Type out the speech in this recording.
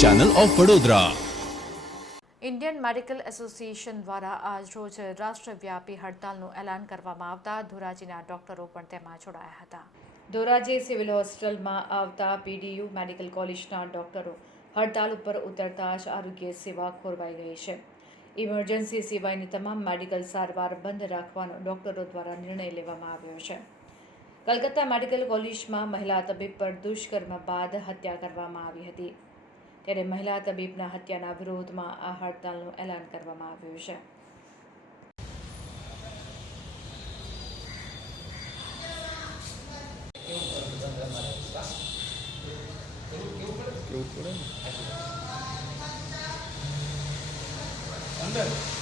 Channel of Vadodara Indian medical association દ્વારા આજરોજ રાષ્ટ્રવ્યાપી હડતાલનું એલાન કરવામાં આવતા ધોરાજીના ડોક્ટરો પણ તેમાં જોડાયા હતા. ધોરાજી સિવિલ હોસ્પિટલમાં આવતા પીડીયુ મેડિકલ કોલેજના ડોક્ટરો હડતાલ ઉપર ઉતરતા જ આરોગ્ય સેવા ખોરવાઈ ગઈ છે. ઇમરજન્સી સિવાયની તમામ મેડિકલ સારવાર બંધ રાખવાનો ડોક્ટરો દ્વારા નિર્ણય લેવામાં આવ્યો છે. કલકત્તા મેડિકલ કોલેજમાં મહિલા તબીબ પર દુષ્કર્મ બાદ હત્યા કરવામાં આવી હતી. ત્યારે મહિલા તબીબના હત્યાના વિરોધમાં આ હડતાલનું એલાન કરવામાં આવ્યું છે. અંદર